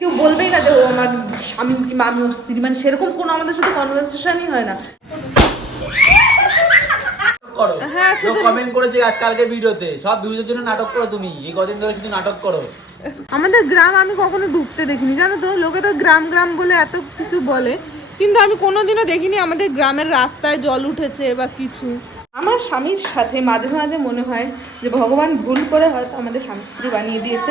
কেউ বলবেই না যে ও আমার স্বামী কিংবা আমি ওর স্ত্রী মানে সেরকম কোনো আমাদের সাথে কনভারসেশনই হয় না। করো। হ্যাঁ, ভিডিওতে সব ভিউজের জন্য নাটক করো তুমি। এই কদিন ধরে শুধু নাটক করো। আমাদের গ্রাম আমি কখনো ডুবতে দেখিনি জানো তো? লোকে তো গ্রাম গ্রাম বলে এত কিছু বলে। কিন্তু আমি কোনোদিনও দেখিনি আমাদের গ্রামের রাস্তায় জল উঠেছে বা কিছু। আমার স্বামীর সাথে মাঝে মাঝে মনে হয় যে ভগবান ভুল করে হয়তো আমাদের স্বামী স্ত্রী বানিয়ে দিয়েছে।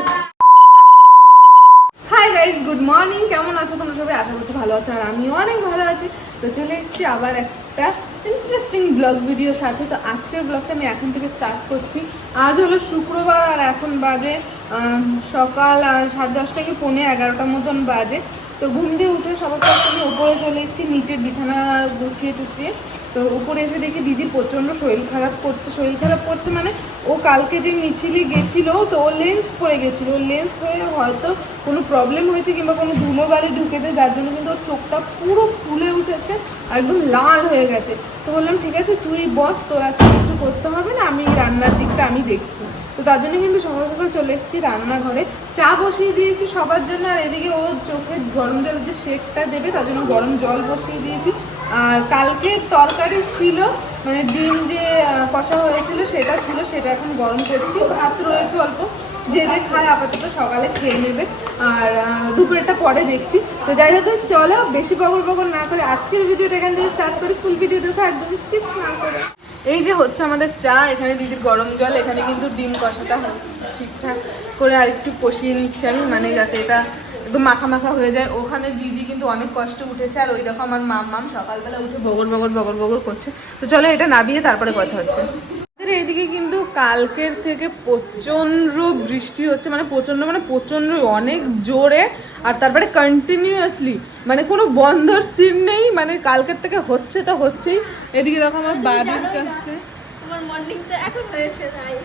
হাই গাইজ গুড মর্নিং কেমন আছো তোমরা সবাই? আশা করছি ভালো আছো আর আমিও অনেক ভালো আছি। তো চলে এসেছি আবার একটা ইন্টারেস্টিং ব্লগ ভিডিওর সাথে। তো আজকের ব্লগটা আমি এখন থেকে স্টার্ট করছি। আজ হলো শুক্রবার আর এখন বাজে সকাল সাড়ে দশটা কি পৌনে এগারোটার মতন বাজে। তো ঘুম দিয়ে উঠে সবার উপরে চলে এসেছি, নিচে বিছানা গুছিয়ে টুছিয়ে। তো উপরে এসে দেখি দিদির প্রচণ্ড শরীর খারাপ করছে, শরীর খারাপ করছে মানে ও কালকে যে মিছিলে গেছিল তো ও লেন্স পড়ে গেছিল, ও লেন্স হয়ে হয়তো কোনো প্রবলেম হয়েছে কিংবা কোনো ধুলো বালি ঢুকেছে, যার জন্য কিন্তু ওর চোখটা পুরো ফুলে উঠেছে আর একদম লাল হয়ে গেছে। তো বললাম, ঠিক আছে, তুই বস, তোর আজকে কিছু করতে হবে না, আমি রান্নার দিকটা আমি দেখছি। তো তার জন্য কিন্তু সকাল সকাল চলে এসেছি রান্নাঘরে। চা বসিয়ে দিয়েছি সবার জন্য, আর এদিকে ওর চোখে গরম জল যে শেকটা দেবে, তার জন্য গরম জল বসিয়ে দিয়েছি। আর কালকে তরকারি ছিল মানে ডিম যে কষা হয়েছিল, সেটা ছিল, সেটা এখন গরম করছি। ভাত রয়েছে অল্প, যে যে খায় আপাতত সকালে খেয়ে নেবে। আর দুপুরেরটা পরে দেখছি। তো যাই হোক চলো, বেশি বগর বগর না করে আজকের ভিডিওটা এখান থেকে স্টার্ট করি। ফুল ভিডিও দেখো, একদম স্কিপ না করে। এই যে হচ্ছে আমাদের চা, এখানে দিদির গরম জল, এখানে কিন্তু ডিম কষাটা ঠিকঠাক করে আর একটু কষিয়ে নিচ্ছি আমি মানে যাতে এটা একদম মাখা মাখা হয়ে যায়। ওখানে দিদি কিন্তু অনেক কষ্ট উঠেছে আর ওই দেখো আমার মাম মাম সকালবেলা উঠে বগর বগর বগর বগর করছে। তো চলো এটা নাবিয়ে তারপরে কথা হচ্ছে। আমাদের এইদিকে কিন্তু কালকের থেকে প্রচণ্ড বৃষ্টি হচ্ছে মানে প্রচণ্ড মানে প্রচণ্ড অনেক জোরে আর তারপরে কন্টিনিউয়াসলি মানে কোনো বন্ধর সিন নেই মানে কালকের থেকে হচ্ছে তো হচ্ছেই। এদিকে দেখো আমার বাড়ির কাছে। তোমার মর্নিং তো এখন হয়েছে তাই।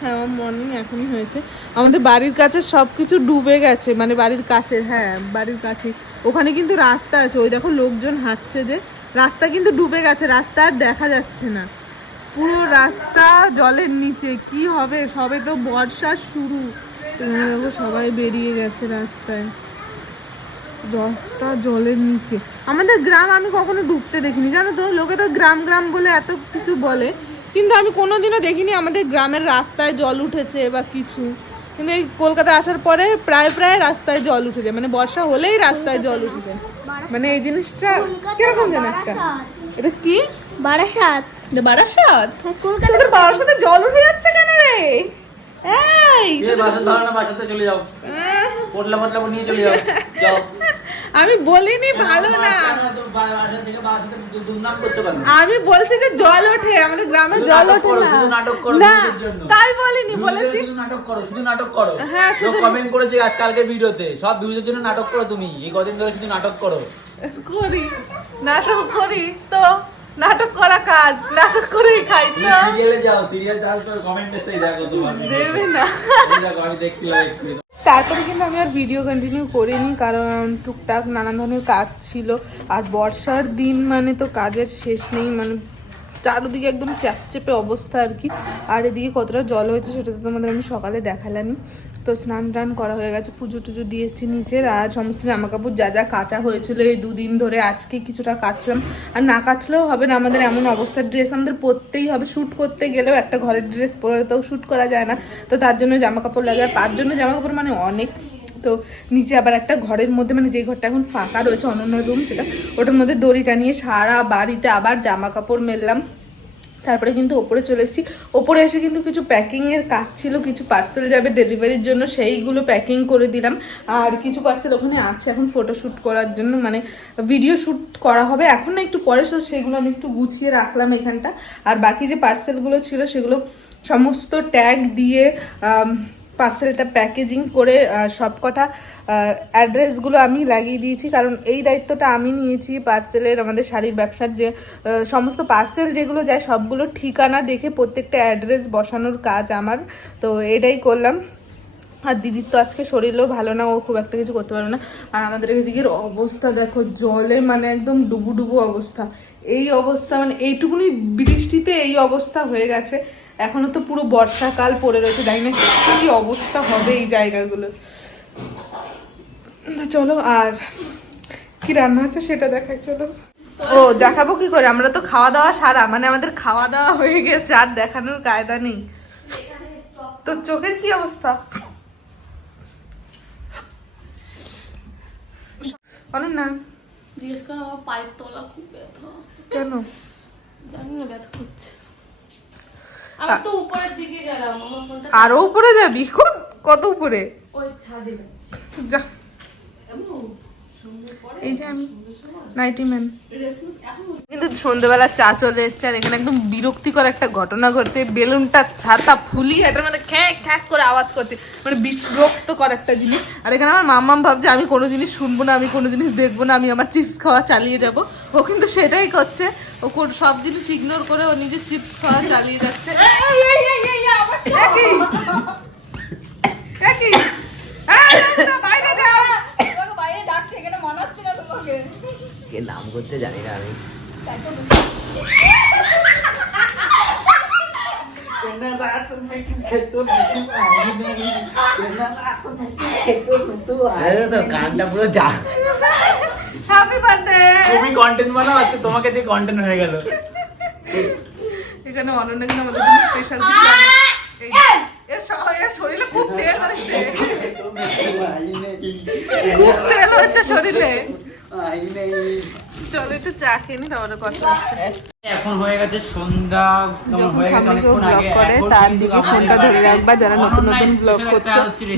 হ্যাঁ আমার মর্নিং এখনই হয়েছে। আমাদের বাড়ির কাছে সব কিছু ডুবে গেছে মানে বাড়ির কাছে হ্যাঁ বাড়ির কাছে। ওখানে কিন্তু রাস্তা আছে। ওই দেখো লোকজন হাঁটছে যে, রাস্তা কিন্তু ডুবে গেছে, রাস্তা আর দেখা যাচ্ছে না। পুরো রাস্তা জলের নিচে, কি হবে? সবে তো বর্ষা শুরু। দেখো সবাই বেরিয়ে গেছে রাস্তায়। রাস্তা জলের নিচে। আমাদের গ্রাম আমি কখনো ডুবতে দেখিনি। জানো তো, লোকে তো গ্রাম গ্রাম বলে এত কিছু বলে। কিন্তু আমি কোনোদিনও দেখিনি আমাদের গ্রামের রাস্তায় জল উঠেছে বা কিছু। কিন্তু এই কলকাতা আসার পরে প্রায় প্রায় রাস্তায় জল উঠে যায়। মানে বর্ষা হলেই রাস্তায় জল উঠে যায়। মানে এই জিনিসটা কীরকম যেন একটা? এটা কি? বারাসাত। বারাসাত? কলকাতা তোদের বারাসাতে। জল উঠে যাচ্ছে কেন রে? এই! বাসাতে চলে যাও। আহ, পোটলা মোটলা নিয়ে চলে যাও। যাও। আমি বলিনি ভালো না। আমি বলছি যে জল ওঠে আমাদের গ্রামে জল ওঠে না। তাই বলিনি বলেছি। নাটক করো শুধু নাটক করো। হ্যাঁ, কমেন্ট করেছি আজকালকে ভিডিওতে সব ভিউজের জন্য নাটক করো তুমি এই কদিন ধরে শুধু নাটক করো। করি নাটক করি তো নাটক করা কাজ নাটক করেই খাই তো। সিরিয়ালে যাও সিরিয়াল যাও তো কমেন্ট এসে দেখো তোমার। দেবে না। দেখো আমি দেখছিলাম একটু। তারপরে কিন্তু আমি আর ভিডিও কন্টিনিউ করিনি কারণ টুকটাক নানান ধরনের কাজ ছিল। আর বর্ষার দিন মানে তো কাজের শেষ নেই মানে চারদিকে একদম চ্যাপচেপে অবস্থা আর কি। আর এদিকে কতটা জল হয়েছে সেটা তো তোমাদের আমি সকালে দেখালামই। তো স্নান টান করা হয়ে গেছে, পুজো টুজো দিয়ে এসেছি নিচের আর সমস্ত জামা কাপড় যা যা কাঁচা হয়েছিল এই দুদিন ধরে আজকে কিছুটা কাচলাম। আর না কাচলেও হবে না, আমাদের এমন অবস্থার ড্রেস আমাদের পরতেই হবে। শ্যুট করতে গেলেও একটা ঘরের ড্রেস পরে তো শ্যুট করা যায় না। তো তার জন্য জামা কাপড় লাগে। আর পাঁচজনের জামা কাপড় মানে অনেক। তো নিচে আবার একটা ঘরের মধ্যে মানে যে ঘরটা এখন ফাঁকা রয়েছে, অনন্য রুম যেটা ওটার মধ্যে দড়িটা নিয়ে সারা বাড়িতে আবার জামা কাপড় মেললাম। তারপরে কিন্তু ওপরে চলে এসেছি। ওপরে এসে কিন্তু কিছু প্যাকিংয়ের কাজ ছিল, কিছু পার্সেল যাবে ডেলিভারির জন্য, সেইগুলো প্যাকিং করে দিলাম। আর কিছু পার্সেল ওখানে আছে এখন ফটোশ্যুট করার জন্য মানে ভিডিও শ্যুট করা হবে। এখন না একটু পরে সেগুলো আমি একটু গুছিয়ে রাখলাম এখানটা। আর বাকি যে পার্সেলগুলো ছিল, সেগুলো সমস্ত ট্যাগ দিয়ে পার্সেলটা প্যাকেজিং করে সব কটা অ্যাড্রেসগুলো আমি লাগিয়ে দিয়েছি। কারণ এই দায়িত্বটা আমি নিয়েছি পার্সেলের, আমাদের শাড়ির ব্যবসার যে সমস্ত পার্সেল যেগুলো যায়, সবগুলো ঠিকানা দেখে প্রত্যেকটা অ্যাড্রেস বসানোর কাজ আমার। তো এটাই করলাম। আর দিদির তো আজকে শরীরও ভালো না, ও খুব একটা কিছু করতে পারবে না। আর আমাদের এদিকের অবস্থা দেখো, জলে মানে একদম ডুবু ডুবু অবস্থা। এই অবস্থা মানে এইটুকুনি বৃষ্টিতে এই অবস্থা হয়ে গেছে। এখনও তো পুরো বর্ষাকাল পড়ে রয়েছে জানি না কি অবস্থা হবে এই জায়গাগুলো। তো চলো আর কি রান্না হচ্ছে সেটা দেখাই চলো। ও দেখাবো কি করে? আমরা তো খাওয়া দাওয়া সারা মানে আমাদের খাওয়া দাওয়া হয়ে গেছে আর দেখানোর কায়দা নেই। তোর চোখের কি অবস্থা? বলেন না। জিজ্ঞেস করে আমার পায়ের তলা খুব ব্যথা। কেন? জানি না ব্যথা হচ্ছে। আমি একটু উপরের দিকে গেলাম আমার ফোনটা আরও উপরে যাবি? কত- কত উপরে? ওই ছাদে যাচ্ছি। যা। এই যে আমি নাইটি ম্যান কিন্তু সন্ধ্যেবেলা চা চলে এসছে আর এখানে একদম বিরক্তিকর একটা ঘটনা ঘটছে। বেলুনটা ছাতা মধ্যে খ্যাক খ্যাক করে আওয়াজ করছে। মানে বিরক্তকর একটা জিনিস। আর এখানে আমার মাম্মাম ভাবছে আমি কোনো জিনিস শুনব না আমি কোনো জিনিস দেখব না আমি আমার চিপস খাওয়া চালিয়ে যাব। ও কিন্তু সেটাই করছে। ও সব জিনিস ইগনোর করে ও নিজের চিপস খাওয়া চালিয়ে যাচ্ছে এই, এই, এই, এই, এই, আবার একই। একই। এই, না, বাইরে যাও তোমাকে বাইরে ডাকছে এখানে মনে হচ্ছে না তোমাকে কে নাম করতে জানি না আমি। গানটা পুরো যা। হ্যাপি বার্থডে তুমি কন্টেন্ট বানাও আজকে তোমাকে দিয়ে কন্টেন্ট হয়ে গেল। এখানে অনন্যা কিন্তু আমাদের জন্য স্পেশাল কিছু বানিয়েছে। এই- এর এর শরীরে খুব তেল হয়েছে খুব তেল হচ্ছে শরীরে। চলো একটু চা খেয়ে নি তারপরে কথা হচ্ছে। এখন হয়ে গেছে সন্ধ্যা হয়ে গেছে অনেকক্ষণ আগে। করে তার দিকে ফোনটা ধরে রাখবা যারা নতুন নতুন ব্লগ করছ।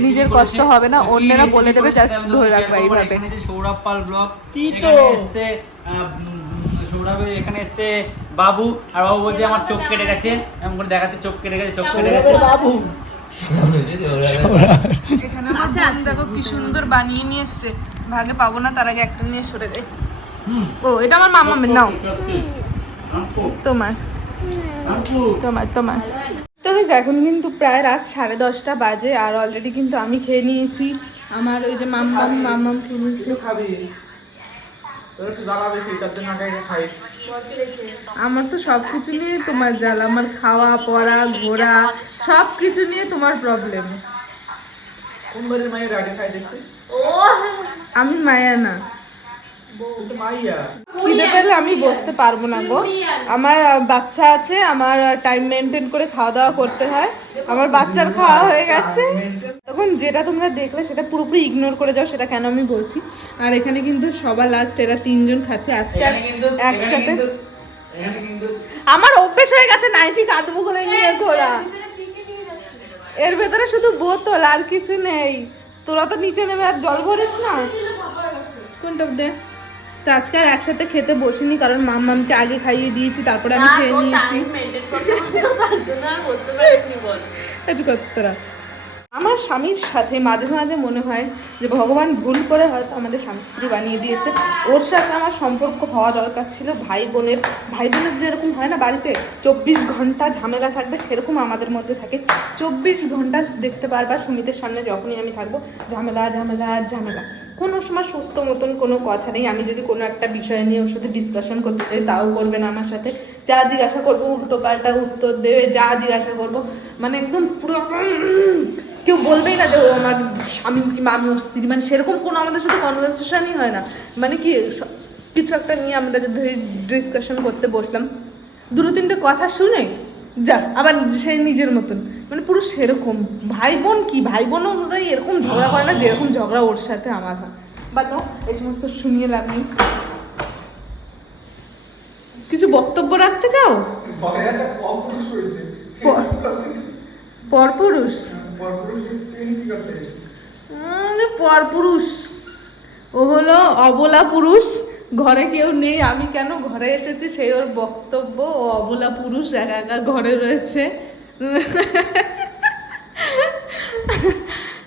নিজের কষ্ট হবে না অন্যেরা বলে দেবে জাস্ট ধরে রাখবা এইভাবে। সৌরভ পাল ব্লগ কি তো? সৌরভের এখানে এসছে বাবু আর বাবু বলছে আমার চোখ কেটে গেছে। এমন করে দেখাচ্ছে চোখ কেটে গেছে চোখ কেটে গেছে। বাবু! এখানে আমার দেখো কি সুন্দর বানিয়ে নিয়ে এসছে। ভাগে পাবো না তার আগে একটা নিয়ে সরে দেয় ও এটা আমার মামা নাও। তোমার। তোমার তোমার। তো এখন কিন্তু প্রায় রাত সাড়ে দশটা বাজে আর অলরেডি কিন্তু আমি খেয়ে নিয়েছি। আমার ওই যে মাম্মাম মাম্মাম খেয়ে নিয়েছি খাবি। আমার তো সব কিছু নিয়ে তোমার জাল আমার খাওয়া পড়া ঘোরা সব কিছু নিয়ে তোমার প্রবলেম কোন বাড়ির মায়ের আগে খাই দেখছি আমি মায়া না। খিদে পেলে আমি বসতে পারব না গো। আমার বাচ্চা আছে আমার টাইম মেনটেন করে খাওয়া দাওয়া করতে হয়। আমার বাচ্চার খাওয়া হয়ে গেছে। তখন যেটা তোমরা দেখলে সেটা পুরোপুরি ইগনোর করে যাও সেটা কেন আমি বলছি। আর এখানে কিন্তু সবার লাস্ট এরা তিনজন খাচ্ছে। আজকে আর এখানে কিন্তু এখানে একসাথে আমার অভ্যেস হয়ে গেছে নাইটি কাঁদবো করে নিয়ে ঘোরা। এর ভেতরে শুধু বোতল আর কিছু নেই। তোরা তো নিচে নেমে আর জল ভরিস না। কোনটা দে? তো আজকে আর একসাথে খেতে বসিনি কারণ মাম মামকে আগে খাইয়ে দিয়েছি তারপরে আমি খেয়ে নিয়েছি। আচ্ছা কর তোরা। আমার স্বামীর সাথে মাঝে মাঝে মনে হয় যে ভগবান ভুল করে হয়তো আমাদের স্বামী স্ত্রী বানিয়ে দিয়েছে। ওর সাথে আমার সম্পর্ক হওয়া দরকার ছিল, ভাই বোনের ভাই বোনের যেরকম হয় না, বাড়িতে চব্বিশ ঘণ্টা ঝামেলা থাকবে সেরকম আমাদের মধ্যে থাকে। চব্বিশ ঘণ্টা দেখতে পারবা সুমিতের সামনে যখনই আমি থাকব, ঝামেলা ঝামেলা ঝামেলা। কোনো সময় সুস্থ মতন কোনো কথা নেই। আমি যদি কোনো একটা বিষয় নিয়ে ওর সাথে ডিসকাশন করতে চাই, তাও করবে না আমার সাথে। যা জিজ্ঞাসা করব উল্টো পাল্টা উত্তর দেবে, যা জিজ্ঞাসা করব মানে একদম পুরো কেউ বলবেই না যে ও আমার স্বামী কিংবা আমি ওর স্ত্রী? মানে সেরকম কোনো আমাদের সাথে কনভারসেশনই হয় না। মানে কি স- কিছু একটা নিয়ে আমরা যদি ডিসকাশন করতে বসলাম। দুটো তিনটে কথা শুনে যা আবার সেই নিজের মতন। মানে পুরো সেরকম। ভাই বোন কি? ভাই বোনও বোধহয় এরকম ঝগড়া করে না যেরকম ঝগড়া ওর সাথে আমার হয়। বা তো এই সমস্ত শুনিয়ে লাভ নেই। কিছু বক্তব্য রাখতে চাও? পরপুরুষ। পরপুরুষ ও হলো অবলা পুরুষ। ঘরে কেউ নেই। আমি কেন ঘরে এসেছি? সেই ওর বক্তব্য। ও অবলা পুরুষ একা একা ঘরে রয়েছে।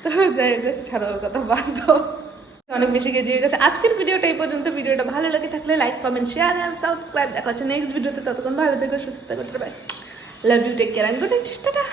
তো যাই ছাড়ো ওর কথা বাদ অনেক বেশি কেজি হয়ে গেছে। আজকের ভিডিওটা এই পর্যন্ত। ভিডিওটা ভালো লাগে থাকলে like comment share and subscribe দেখা হচ্ছে নেক্সট ভিডিওতে। ততক্ষণ ভালো থেকো সুস্থ থেকো bye love you take care and good tata.